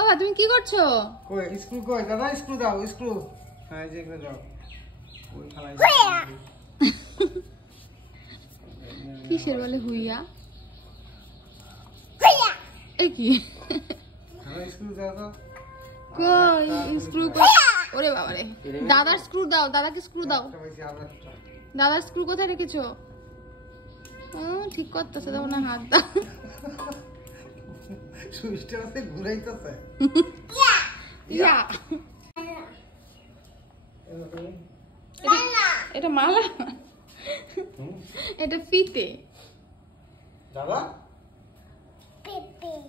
বাবা তুমি কি করছো? কই স্ক্রু কই দাদা, স্ক্রু দাও, স্ক্রু। হ্যাঁ যে করে দাও। ওই খালাই কিসের বলে হুইয়া? এ কি? হ্যাঁ স্ক্রু দাও তো। কই স্ক্রু কই? ওরে বাবা রে, দাদার স্ক্রু দাও, দাদাকে স্ক্রু দাও। দাদার স্ক্রু কোথায় রেখেছো? ঠিক করতেছে, দাও না, হাত দাও। সুইচটা আছে ঘুরাইতেছে। ইয়া এটা মালা, এটা ফিতে। দাদা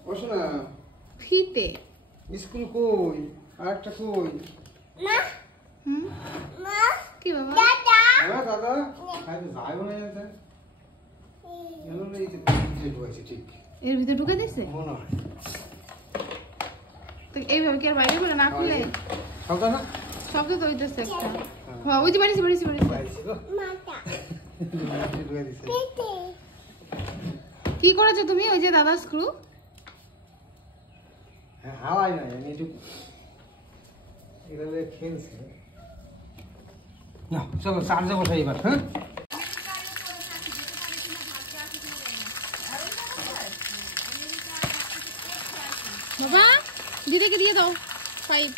বসো না। ফিতে স্ক্রু কই? আরেকটা কই? কি বাবা? হ্যাঁ দাদা আরে যাই বলে যাচ্ছে। এলো নেই যে ঢুকাইছে ঠিক। এর ভিতরে ঢুকে দিছে মনে হয়। তো এইভাবে কি আর বাইরে করে না খুলে? শব্দ না? শব্দ তো হইতেছে একটা। হ্যাঁ ওই যে বাড়িছে বাড়িছে বাড়িছে। কি করেছো তুমি? ওই যে দাদা স্ক্রু। হ্যাঁ হাওয়াই না, আমি একটু এগুলো খেলছি। না চলো চার্জে বসাই এবার। হ্যাঁ বাবা দিদিকে দিয়ে দাও 5।